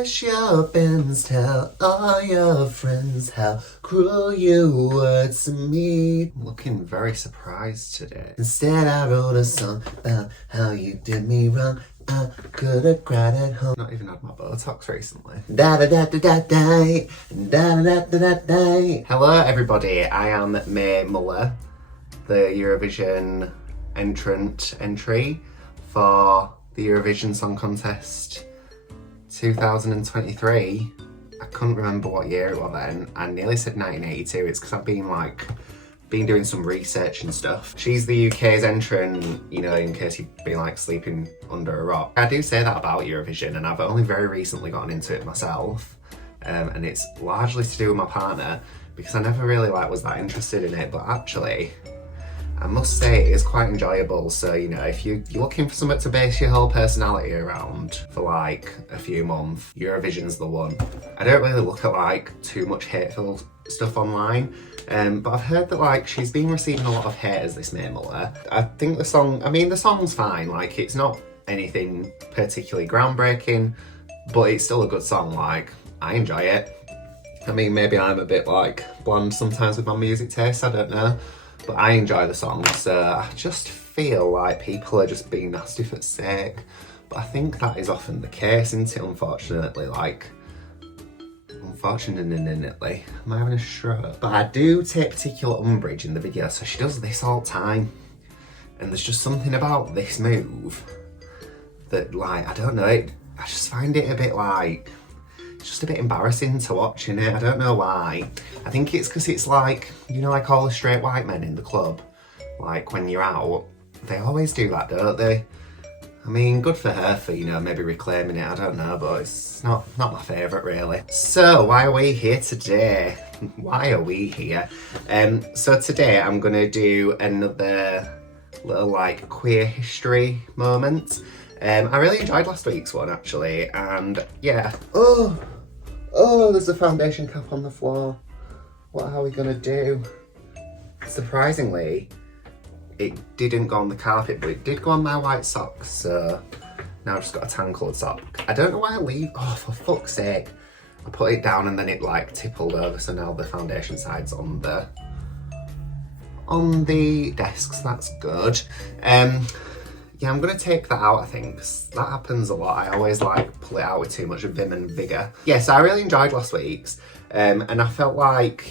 Pass your bins, tell all your friends how cruel you were to me. I'm looking very surprised today. Instead I wrote a song about how you did me wrong. I could have cried at home. Not even had my Botox recently. Da da da da da da da da da da da. Hello everybody, I am May Muller, the Eurovision entry for the Eurovision Song Contest 2023. I couldn't remember what year it was then. I nearly said 1982. It's because I've been doing some research and stuff. She's the UK's entrant, you know, in case you've been like sleeping under a rock. I do say that about Eurovision, and I've only very recently gotten into it myself. And it's largely to do with my partner, because I never really was that interested in it, but actually, I must say it is quite enjoyable. So, you know, if you're looking for something to base your whole personality around for like a few months, Eurovision's the one. I don't really look at too much hateful stuff online, but I've heard that she's been receiving a lot of hate as this May Muller. I think the song's fine. It's not anything particularly groundbreaking, but it's still a good song. I enjoy it. I mean, maybe I'm a bit bland sometimes with my music taste, I don't know. But I enjoy the song, so I just feel like people are just being nasty for its sake. But I think that is often the case, isn't it, unfortunately? Unfortunately. Am I having a stroke? But I do take particular umbrage in the video, so she does this all the time. And there's just something about this move that, I don't know, I just find it a bit it's just a bit embarrassing to watch, innit? I don't know why. I think it's because it's you know, all the straight white men in the club, when you're out, they always do that, don't they? I mean, good for her for, you know, maybe reclaiming it, I don't know, but it's not my favourite really. So, why are we here today? Why are we here? So today I'm gonna do another little queer history moment. I really enjoyed last week's one actually, and yeah. Oh, there's a foundation cap on the floor. What are we gonna do? Surprisingly, it didn't go on the carpet, but it did go on my white socks, so now I've just got a tan coloured sock. I don't know why oh, for fuck's sake. I put it down and then it tippled over, so now the foundation side's on the desk, so that's good. Yeah, I'm gonna take that out, I think, 'cause that happens a lot. I always pull it out with too much vim and vigour. Yeah, so I really enjoyed last week's, and I felt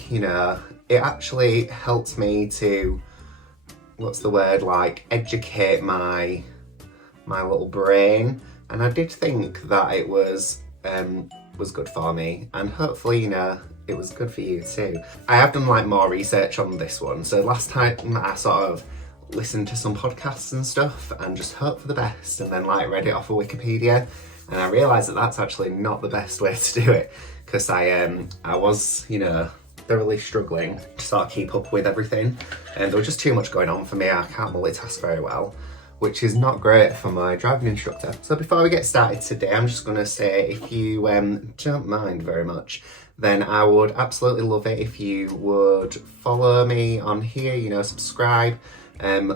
you know, it actually helped me to, what's the word, educate my little brain. And I did think that it was good for me, and hopefully, you know, it was good for you too. I have done more research on this one. So last time I sort of listened to some podcasts and stuff and just hope for the best, and then read it off of Wikipedia, and I realised that that's actually not the best way to do it, because I was, you know, thoroughly struggling to sort of keep up with everything, and there was just too much going on for me. I can't multitask very well, which is not great for my driving instructor. So before we get started today, I'm just going to say, if you don't mind very much, then I would absolutely love it if you would follow me on here, you know, subscribe,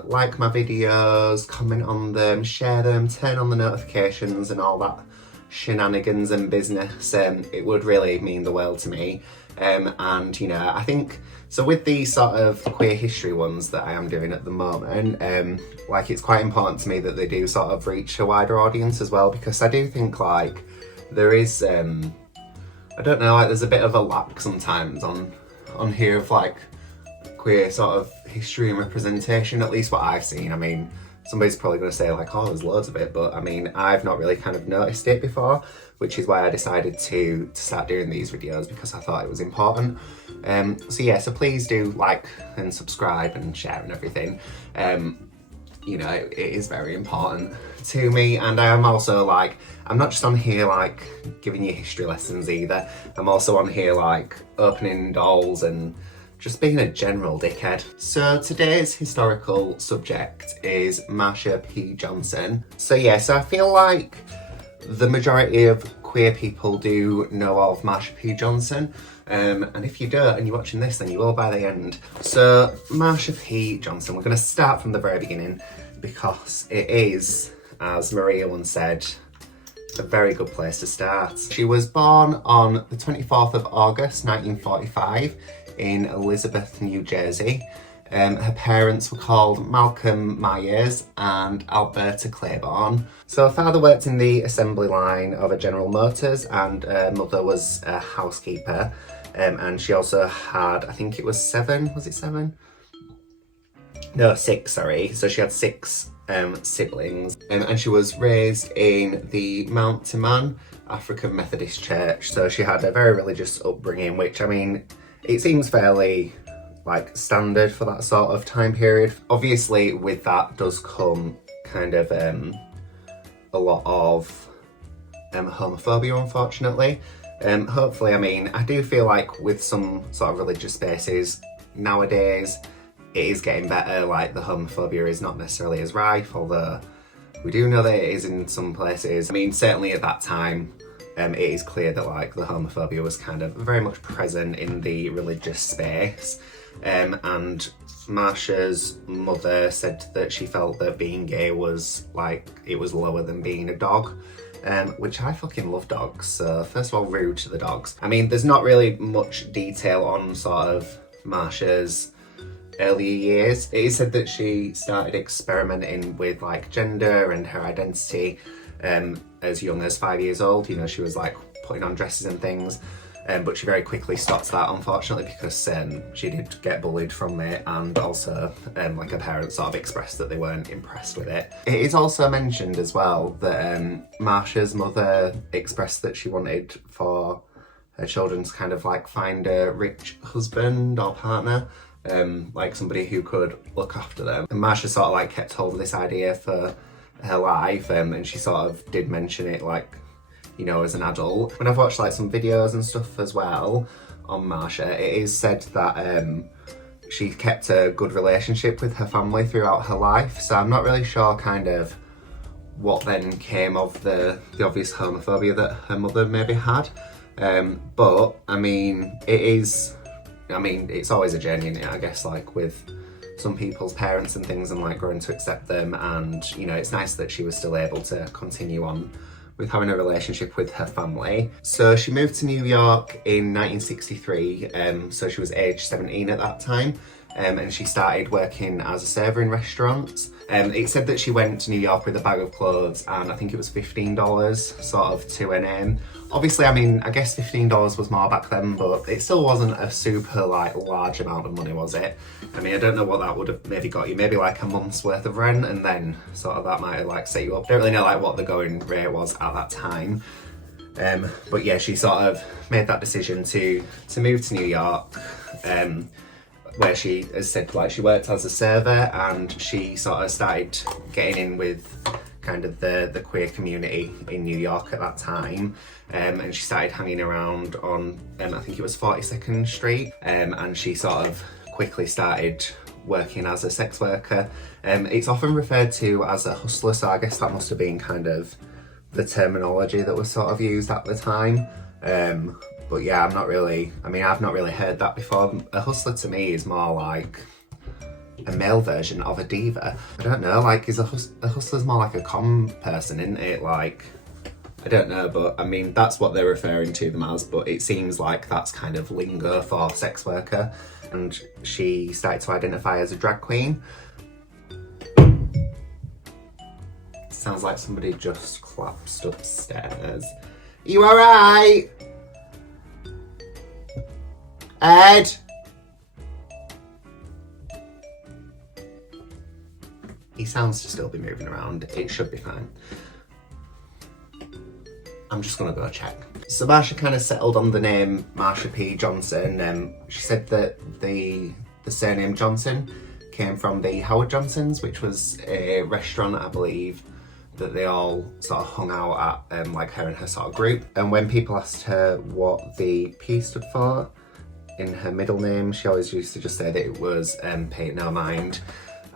like my videos, comment on them, share them, turn on the notifications and all that shenanigans and business. It would really mean the world to me. And, you know, I think, so with these sort of queer history ones that I am doing at the moment, it's quite important to me that they do sort of reach a wider audience as well, because I do think there is, I don't know, there's a bit of a lack sometimes on here of queer sort of history and representation, at least what I've seen. I mean, somebody's probably going to say oh, there's loads of it, but I mean, I've not really kind of noticed it before, which is why I decided to start doing these videos, because I thought it was important. So yeah, so please do like and subscribe and share and everything. You know, it is very important to me, and I am also I'm not just on here giving you history lessons either. I'm also on here opening dolls and just being a general dickhead. So today's historical subject is Marcia P Johnson. So yeah, so I feel the majority of queer people do know of Marcia P Johnson. And if you don't and you're watching this, then you will by the end. So Marcia P Johnson, we're going to start from the very beginning, because it is, as Maria once said, a very good place to start. She was born on the 24th of August 1945 in Elizabeth, New Jersey. Her parents were called Malcolm Myers and Alberta Claiborne. So her father worked in the assembly line of a General Motors, and her mother was a housekeeper. And she also had, I think it was six, sorry. So she had six siblings. And she was raised in the Mount Timan African Methodist Church. So she had a very religious upbringing, which, I mean, it seems fairly like standard for that sort of time period. Obviously with that does come kind of a lot of homophobia, unfortunately. Hopefully, I mean, I do feel like with some sort of religious spaces nowadays it is getting better, like the homophobia is not necessarily as rife, although we do know that it is in some places. I mean, certainly at that time it is clear that like the homophobia was kind of very much present in the religious space. And Marsha's mother said that she felt that being gay was like, it was lower than being a dog, which I fucking love dogs. So first of all, rude to the dogs. I mean, there's not really much detail on sort of Marsha's earlier years. It is said that she started experimenting with like gender and her identity as young as 5 years old. You know, she was like putting on dresses and things. But she very quickly stopped that, unfortunately, because she did get bullied from it, and also like her parents sort of expressed that they weren't impressed with it. It is also mentioned as well that Marsha's mother expressed that she wanted for her children to kind of like find a rich husband or partner, like somebody who could look after them. And Marsha sort of like kept hold of this idea for her life, and she sort of did mention it like, you know, as an adult. When I've watched like some videos and stuff as well on Marsha, it is said that she kept a good relationship with her family throughout her life. So I'm not really sure kind of what then came of the obvious homophobia that her mother maybe had. But I mean, it's always a journey, isn't it? I guess like with some people's parents and things, and like growing to accept them. And, you know, it's nice that she was still able to continue on with having a relationship with her family. So she moved to New York in 1963, so she was age 17 at that time, and she started working as a server in restaurants. It said that she went to New York with a bag of clothes, and I think it was $15 sort of to an aim. Obviously, I mean, I guess $15 was more back then, but it still wasn't a super like large amount of money, was it? I mean, I don't know what that would have maybe got you, maybe like a month's worth of rent, and then sort of that might have like set you up. Don't really know like what the going rate was at that time. But yeah, she sort of made that decision to move to New York, where she has said like she worked as a server, and she sort of started getting in with kind of the queer community in New York at that time. And she started hanging around on, I think it was 42nd Street, and she sort of quickly started working as a sex worker. It's often referred to as a hustler, so I guess that must have been kind of the terminology that was sort of used at the time. But yeah, I've not really heard that before. A hustler to me is more like a male version of a diva. I don't know, like is a hustler's more like a comm person, isn't it? Like, I don't know, but I mean, that's what they're referring to them as, but it seems like that's kind of lingo for sex worker. And she started to identify as a drag queen. Sounds like somebody just collapsed upstairs. You alright? Ed? He sounds to still be moving around. It should be fine. I'm just gonna go check. So Marsha kind of settled on the name Marcia P Johnson. She said that the surname Johnson came from the Howard Johnsons, which was a restaurant, I believe, that they all sort of hung out at, like her and her sort of group. And when people asked her what the P stood for in her middle name, she always used to just say that it was pay it no mind.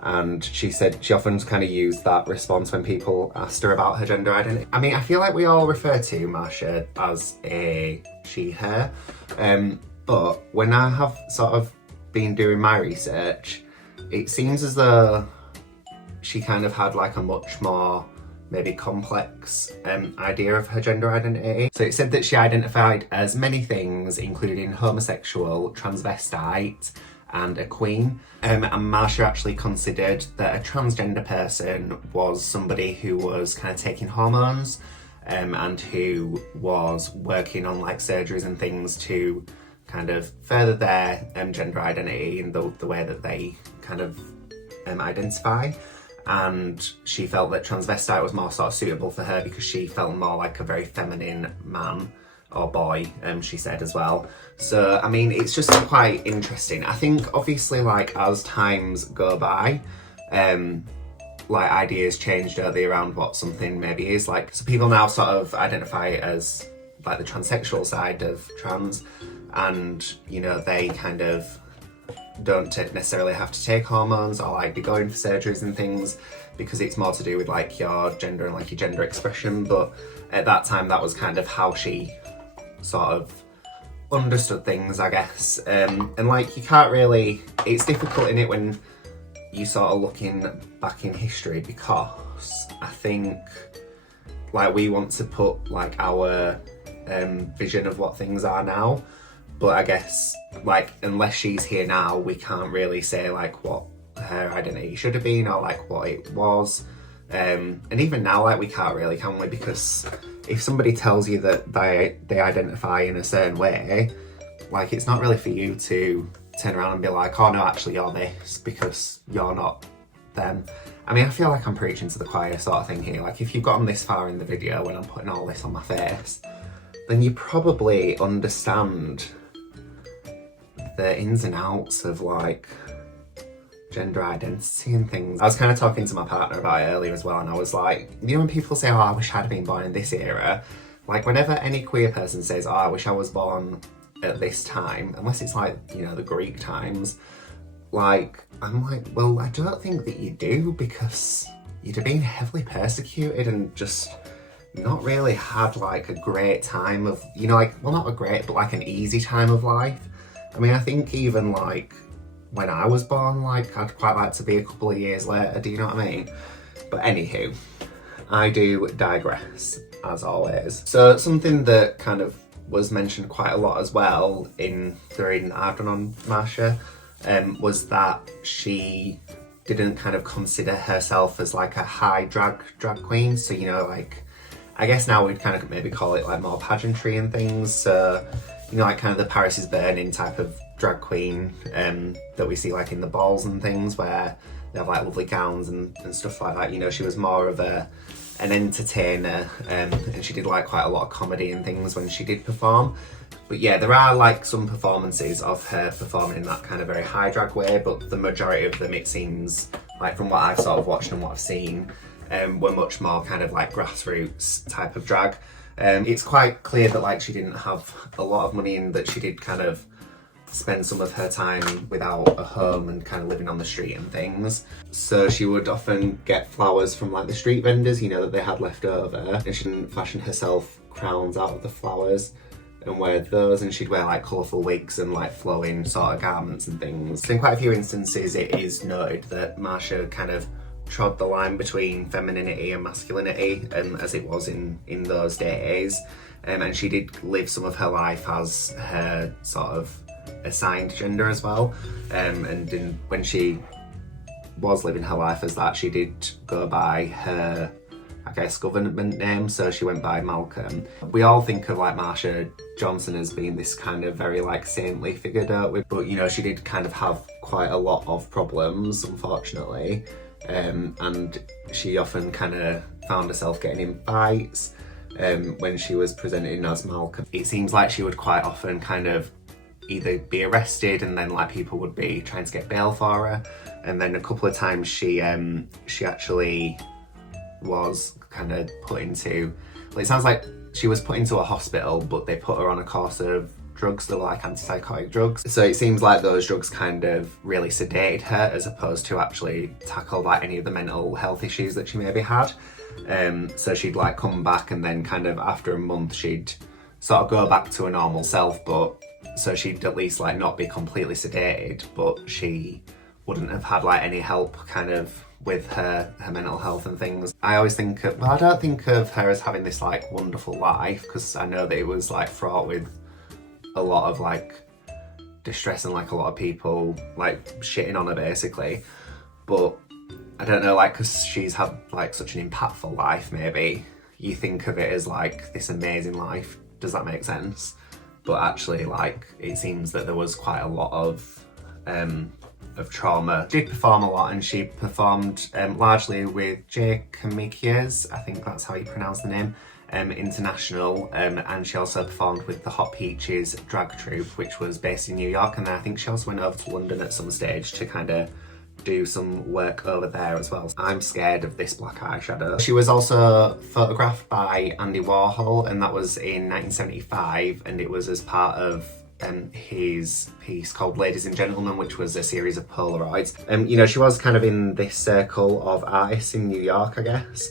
And she said she often kind of used that response when people asked her about her gender identity. I mean, I feel like we all refer to Marsha as a she, her, but when I have sort of been doing my research, it seems as though she kind of had like a much more maybe complex idea of her gender identity. So it said that she identified as many things, including homosexual, transvestite, and a queen. And Marsha actually considered that a transgender person was somebody who was kind of taking hormones and who was working on like surgeries and things to kind of further their gender identity in the way that they kind of identify. And she felt that transvestite was more sort of suitable for her because she felt more like a very feminine man or boy, she said as well. So, I mean, it's just quite interesting. I think obviously like as times go by, like ideas change, don't they, around what something maybe is like. So people now sort of identify as like the transsexual side of trans, and you know, they kind of don't necessarily have to take hormones or like be going for surgeries and things because it's more to do with like your gender and like your gender expression. But at that time that was kind of how she sort of understood things, I guess. And like you can't really, it's difficult in it when you sort of looking back in history, because I think like we want to put like our vision of what things are now, but I guess like unless she's here now we can't really say like what her identity should have been or like what it was. And even now like we can't really, can we? Because if somebody tells you that they identify in a certain way, like it's not really for you to turn around and be like, oh no, actually you're this, because you're not them. I mean, I feel like I'm preaching to the choir sort of thing here. Like if you've gotten this far in the video when I'm putting all this on my face, then you probably understand the ins and outs of like gender identity and things. I was kind of talking to my partner about it earlier as well, and I was like, you know when people say, oh, I wish I'd been born in this era, like whenever any queer person says, oh, I wish I was born at this time, unless it's like, you know, the Greek times, like I'm like, well, I don't think that you do, because you'd have been heavily persecuted and just not really had like a great time of, you know, like, well, not a great, but like an easy time of life. I mean, I think even like when I was born, like I'd quite like to be a couple of years later, do you know what I mean? But anywho, I do digress as always. So something that kind of was mentioned quite a lot as well in the reading that I've done on Marsha was that she didn't kind of consider herself as like a high drag queen. So, you know, like I guess now we'd kind of maybe call it like more pageantry and things. So, you know, like kind of the Paris is Burning type of drag queen that we see like in the balls and things where they have like lovely gowns and stuff like that. You know, she was more of an entertainer and she did like quite a lot of comedy and things when she did perform. But yeah, there are like some performances of her performing in that kind of very high drag way, but the majority of them, it seems like from what I've sort of watched and what I've seen, were much more kind of like grassroots type of drag. It's quite clear that like she didn't have a lot of money and that she did kind of spend some of her time without a home and kind of living on the street and things. So she would often get flowers from like the street vendors, you know, that they had left over, and she didn't fashion herself crowns out of the flowers and wear those, and she'd wear like colourful wigs and like flowing sort of garments and things. So in quite a few instances it is noted that Marsha kind of trod the line between femininity and masculinity, as it was in those days, and she did live some of her life as her sort of assigned gender as well, and when she was living her life as that, she did go by her, I guess, government name, so she went by Malcolm. We all think of like Marcia Johnson as being this kind of very like saintly figure, don't we? But you know, she did kind of have quite a lot of problems, unfortunately, and she often kind of found herself getting in fights when she was presenting as Malcolm. It seems like she would quite often kind of either be arrested and then like people would be trying to get bail for her, and then a couple of times she actually was kind of put into, well, it sounds like she was put into a hospital, but they put her on a course of drugs that were like antipsychotic drugs. So it seems like those drugs kind of really sedated her as opposed to actually tackle like any of the mental health issues that she maybe had. So she'd like come back, and then kind of after a month she'd sort of go back to a normal self, but so she'd at least like not be completely sedated, but she wouldn't have had like any help kind of with her mental health and things. I always think of, well, I don't think of her as having this like wonderful life, because I know that it was like fraught with a lot of like distress and like a lot of people like shitting on her basically. But I don't know, like, because she's had like such an impactful life, maybe you think of it as like this amazing life. Does that make sense? But actually, like, it seems that there was quite a lot of trauma. She did perform a lot, and she performed largely with Jay Kamikias, I think that's how you pronounce the name, international, and she also performed with the Hot Peaches drag troupe, which was based in New York, and then I think she also went over to London at some stage to kind of do some work over there as well. I'm scared of this black eyeshadow. She was also photographed by Andy Warhol, and that was in 1975, and it was as part of his piece called Ladies and Gentlemen, which was a series of Polaroids. You know, she was kind of in this circle of artists in New York, I guess,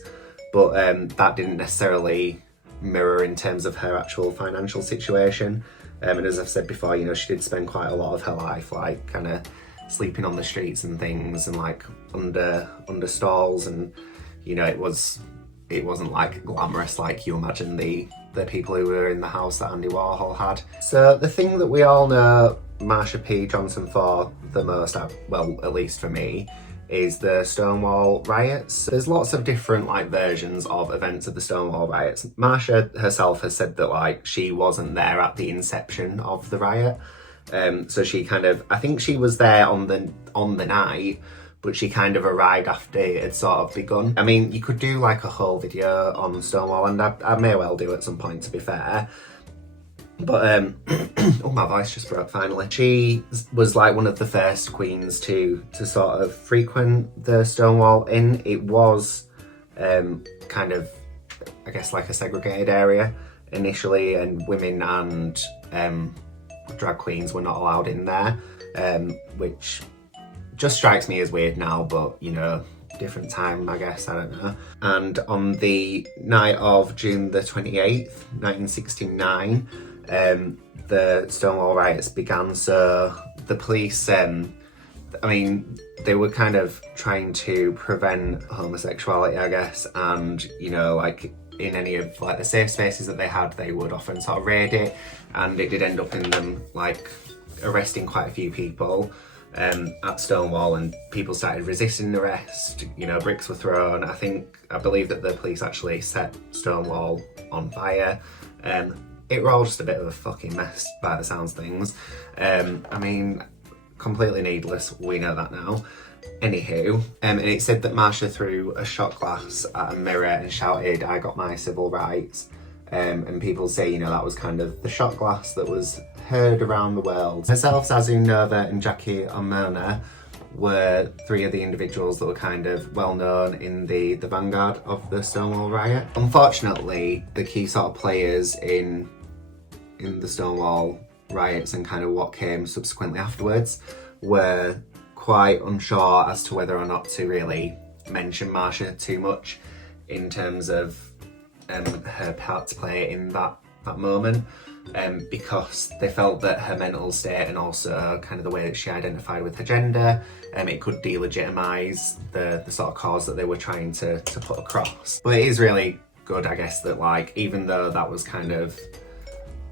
but that didn't necessarily mirror in terms of her actual financial situation. And as I've said before, you know, she did spend quite a lot of her life like kind of sleeping on the streets and things, and like under stalls, and you know, it wasn't like glamorous like you imagine the people who were in the house that Andy Warhol had. So the thing that we all know Marcia P Johnson for the most, well, at least for me, is the Stonewall riots. There's lots of different like versions of events of the Stonewall riots. Marsha herself has said that like she wasn't there at the inception of the riot. So she kind of, I think she was there on the night, but she kind of arrived after it had sort of begun. I mean, you could do like a whole video on Stonewall, and I may well do at some point, to be fair. But, oh, my voice just broke finally. She was like one of the first queens to sort of frequent the Stonewall Inn. It was kind of, I guess, like a segregated area initially, and women and drag queens were not allowed in there, which just strikes me as weird now, but you know, different time, I guess, I don't know. And on the night of June the 28th, 1969, the Stonewall riots began. So the police, I mean, they were kind of trying to prevent homosexuality, I guess, and you know, like in any of like the safe spaces that they had, they would often sort of raid it, and it did end up in them like arresting quite a few people at Stonewall, and people started resisting the arrest. You know, bricks were thrown. I believe that the police actually set Stonewall on fire. It was all just a bit of a fucking mess by the sounds of things. I mean, completely needless, we know that now. Anywho, and it said that Marsha threw a shot glass at a mirror and shouted, "I got my civil rights." And people say, you know, that was kind of the shot glass that was heard around the world. Herself, Zazu Nova and Jackie Omona were three of the individuals that were kind of well known in the vanguard of the Stonewall riot. Unfortunately, the key sort of players in the Stonewall riots and kind of what came subsequently afterwards were quite unsure as to whether or not to really mention Marsha too much in terms of her part to play in that moment, because they felt that her mental state and also kind of the way that she identified with her gender, it could delegitimise the sort of cause that they were trying to put across. But it is really good, I guess, that like, even though that was kind of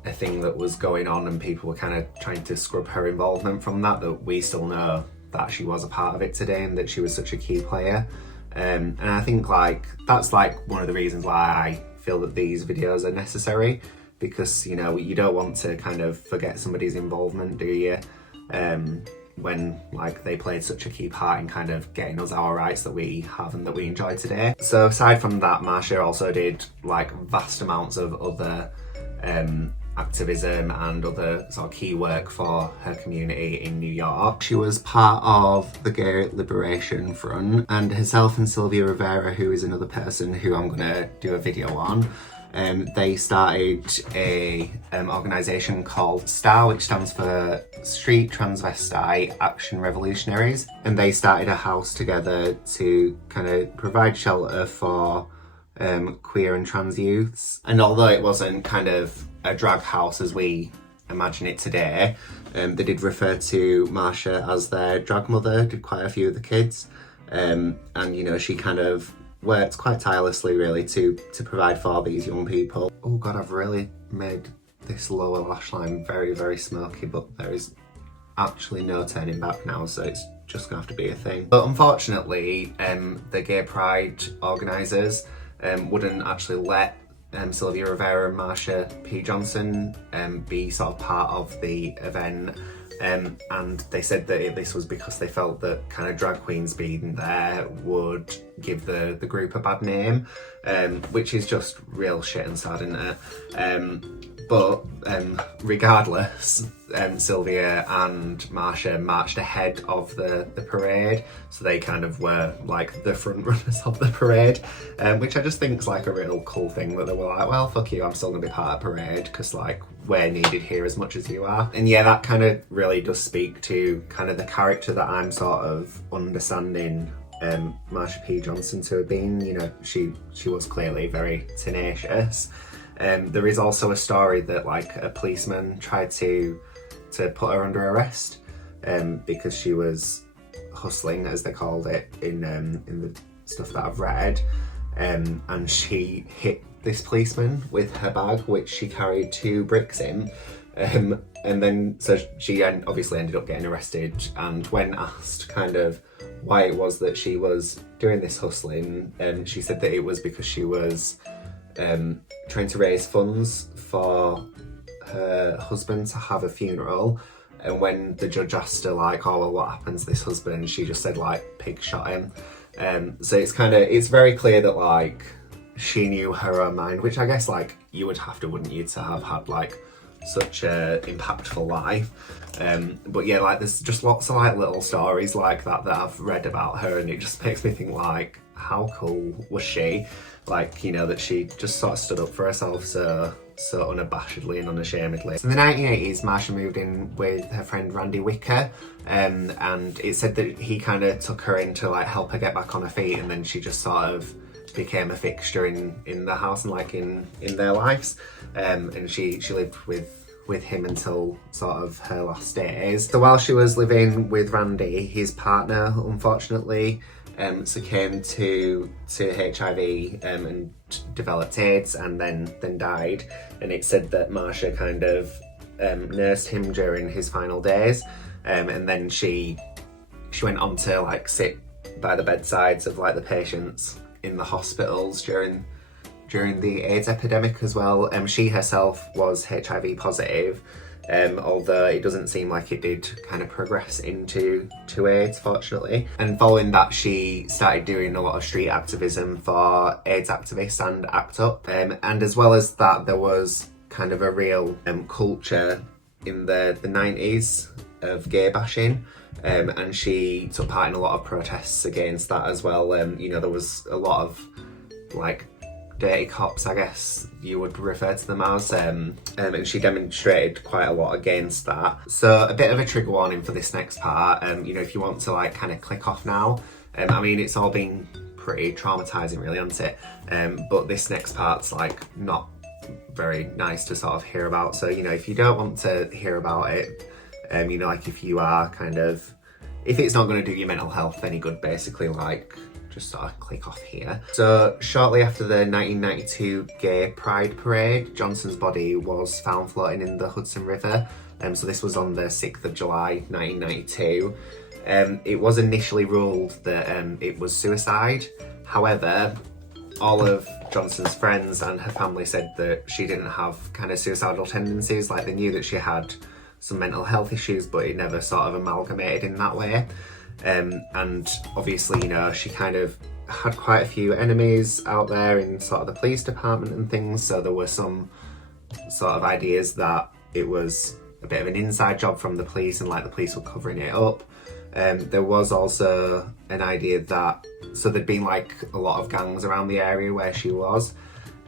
a thing that was going on and people were kind of trying to scrub her involvement from that we still know that she was a part of it today and that she was such a key player. And I think like that's like one of the reasons why I feel that these videos are necessary, because you know, you don't want to kind of forget somebody's involvement, do you? When like they played such a key part in kind of getting us our rights that we have and that we enjoy today. So aside from that, Marsha also did like vast amounts of other activism and other sort of key work for her community in New York. She was part of the Gay Liberation Front, and herself and Sylvia Rivera, who is another person who I'm gonna do a video on, they started a organisation called STAR, which stands for Street Transvestite Action Revolutionaries, and they started a house together to kind of provide shelter for queer and trans youths. And although it wasn't kind of a drag house as we imagine it today, they did refer to Marsha as their drag mother, did quite a few of the kids. and you know, she kind of worked quite tirelessly really to provide for these young people. Oh god, I've really made this lower lash line very, very smoky, but there is actually no turning back now, so it's just gonna have to be a thing. But unfortunately, the gay pride organisers wouldn't actually let Sylvia Rivera and Marcia P Johnson be sort of part of the event. And they said that this was because they felt that kind of drag queens being there would give the group a bad name, which is just real shit and sad, isn't it? But regardless, Sylvia and Marsha marched ahead of the parade, so they kind of were like the front runners of the parade, which I just think is like a real cool thing, that they were like, well, fuck you, I'm still gonna be part of the parade because like we're needed here as much as you are. And yeah, that kind of really does speak to kind of the character that I'm sort of understanding Marcia P Johnson to have been. You know, she was clearly very tenacious. There is also a story that like a policeman tried to put her under arrest because she was hustling, as they called it in the stuff that I've read, and she hit this policeman with her bag, which she carried 2 bricks in, and then so she obviously ended up getting arrested. And when asked kind of why it was that she was doing this hustling, she said that it was because she was trying to raise funds for her husband to have a funeral. And when the judge asked her like, oh well, what happens to this husband, she just said like, pig shot him. So it's very clear that like she knew her own mind, which I guess like you would have to, wouldn't you, to have had like such a impactful life. But yeah, like there's just lots of like little stories like that I've read about her, and it just makes me think like, how cool was she? Like, you know, that she just sort of stood up for herself so unabashedly and unashamedly. So in the 1980s, Marsha moved in with her friend Randy Wicker, and it said that he kind of took her in to like help her get back on her feet, and then she just sort of became a fixture in the house and like in their lives. And she lived with him until sort of her last days. So while she was living with Randy, his partner unfortunately succumbed to HIV and developed AIDS, and then died. And it said that Marsha kind of nursed him during his final days, and then she went on to like sit by the bedsides of like the patients in the hospitals during the AIDS epidemic as well. She herself was HIV positive, although it doesn't seem like it did kind of progress into AIDS, fortunately. And following that, she started doing a lot of street activism for AIDS activists and ACT UP. And as well as that, there was kind of a real culture in the 90s of gay bashing. And she took part in a lot of protests against that as well. You know, there was a lot of like dirty cops, I guess you would refer to them as, and she demonstrated quite a lot against that. So a bit of a trigger warning for this next part. You know, if you want to like kind of click off now, I mean, it's all been pretty traumatizing really, hasn't it? But this next part's like not very nice to sort of hear about. So, you know, if you don't want to hear about it, you know, like if you are kind of, if it's not going to do your mental health any good, basically, like just sort of click off here. So shortly after the 1992 Gay Pride Parade, Johnson's body was found floating in the Hudson River. So this was on the 6th of July 1992. It was initially ruled that it was suicide. However, all of Johnson's friends and her family said that she didn't have kind of suicidal tendencies. Like they knew that she had some mental health issues, but it never sort of amalgamated in that way. And obviously, you know, she kind of had quite a few enemies out there in sort of the police department and things, so there were some sort of ideas that it was a bit of an inside job from the police and like the police were covering it up. There was also an idea that, so there'd been like a lot of gangs around the area where she was,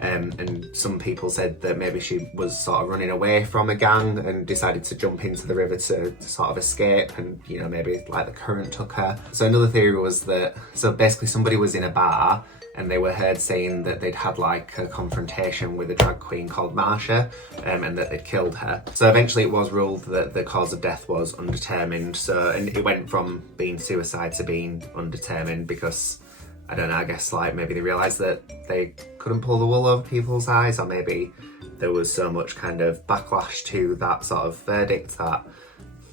and some people said that maybe she was sort of running away from a gang and decided to jump into the river to sort of escape, and you know, maybe like the current took her. So another theory was that, so basically somebody was in a bar and they were heard saying that they'd had like a confrontation with a drag queen called Marsha, and that they'd killed her. So eventually it was ruled that the cause of death was undetermined. So, and it went from being suicide to being undetermined because, I don't know, I guess like maybe they realised that they couldn't pull the wool over people's eyes, or maybe there was so much kind of backlash to that sort of verdict that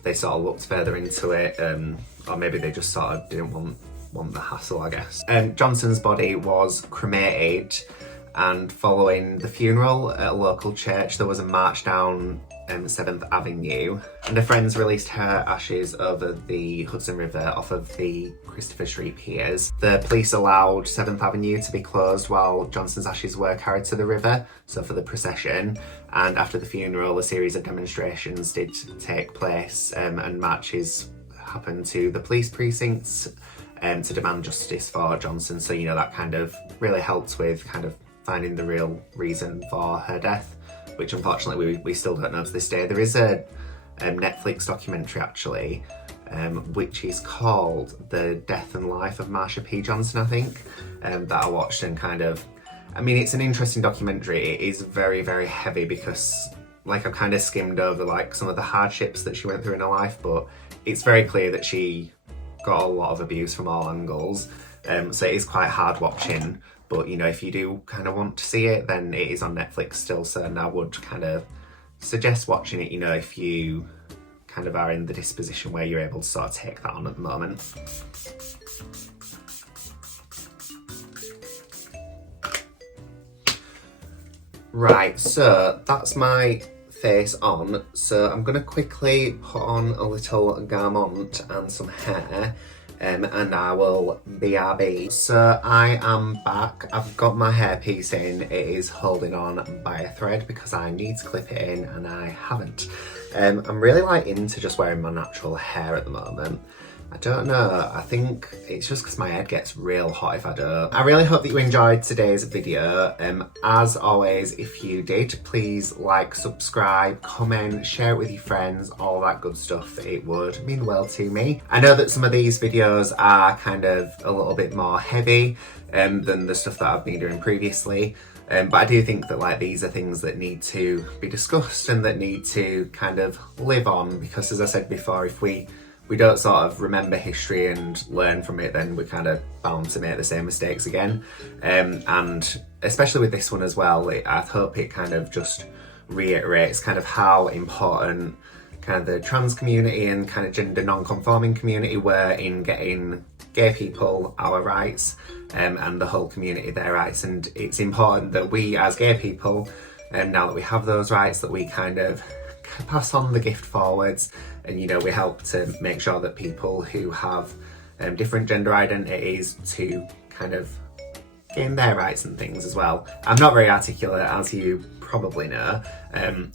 they sort of looked further into it, or maybe they just sort of didn't want the hassle, I guess. Johnson's body was cremated, and following the funeral at a local church, there was a march down 7th Avenue, and her friends released her ashes over the Hudson River off of the Christopher Street piers. The police allowed 7th Avenue to be closed while Johnson's ashes were carried to the river, so for the procession. And after the funeral, a series of demonstrations did take place, and marches happened to the police precincts to demand justice for Johnson. So, you know, that kind of really helped with kind of finding the real reason for her death, which unfortunately we still don't know to this day. There is a Netflix documentary actually, which is called The Death and Life of Marcia P Johnson, I think, that I watched, and kind of, I mean, it's an interesting documentary. It is very, very heavy because like I've kind of skimmed over like some of the hardships that she went through in her life, but it's very clear that she got a lot of abuse from all angles. So it is quite hard watching. But, you know, if you do kind of want to see it, then it is on Netflix still, so I would kind of suggest watching it, you know, if you kind of are in the disposition where you're able to sort of take that on at the moment. Right, so that's my face on. So I'm going to quickly put on a little garment and some hair. And I will BRB. So I am back. I've got my hairpiece in. It is holding on by a thread because I need to clip it in and I haven't. I'm really like into just wearing my natural hair at the moment. I don't know, I think it's just because my head gets real hot if I don't. I really hope that you enjoyed today's video. As always, if you did, please like, subscribe, comment, share it with your friends, all that good stuff. It would mean the world to me. I know that some of these videos are kind of a little bit more heavy than the stuff that I've been doing previously. But I do think that like these are things that need to be discussed and that need to kind of live on, because as I said before, if we don't sort of remember history and learn from it, then we're kind of bound to make the same mistakes again. And especially with this one as well, I hope it kind of just reiterates kind of how important kind of the trans community and kind of gender non-conforming community were in getting gay people our rights, and the whole community their rights. And it's important that we as gay people, now that we have those rights, that we kind of pass on the gift forwards, and you know, we help to make sure that people who have different gender identities to kind of gain their rights and things as well. I'm not very articulate, as you probably know,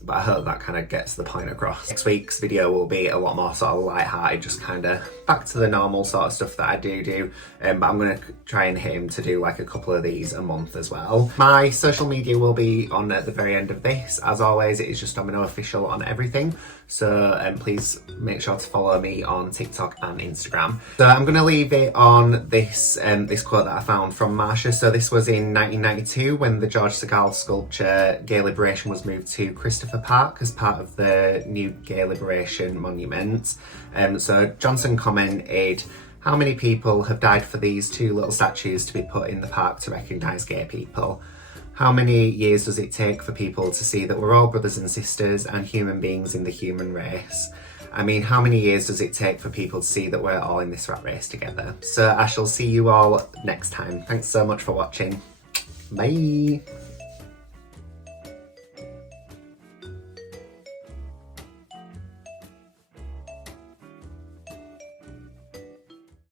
but I hope that kind of gets the point across. Next week's video will be a lot more sort of light-hearted, just kind of back to the normal sort of stuff that I do, but I'm going to try and aim to do like a couple of these a month as well. My social media will be on at the very end of this. As always, it is just Dominoe Official on everything, so please make sure to follow me on TikTok and Instagram. So I'm going to leave it on this this quote that I found from Marsha. So this was in 1992 when the George Segal sculpture Gay Liberation was moved to Christopher Park as part of the new Gay Liberation Monument. So Johnson commented, "How many people have died for these two little statues to be put in the park to recognise gay people? How many years does it take for people to see that we're all brothers and sisters and human beings in the human race? I mean, how many years does it take for people to see that we're all in this rat race together?" So I shall see you all next time. Thanks so much for watching. Bye.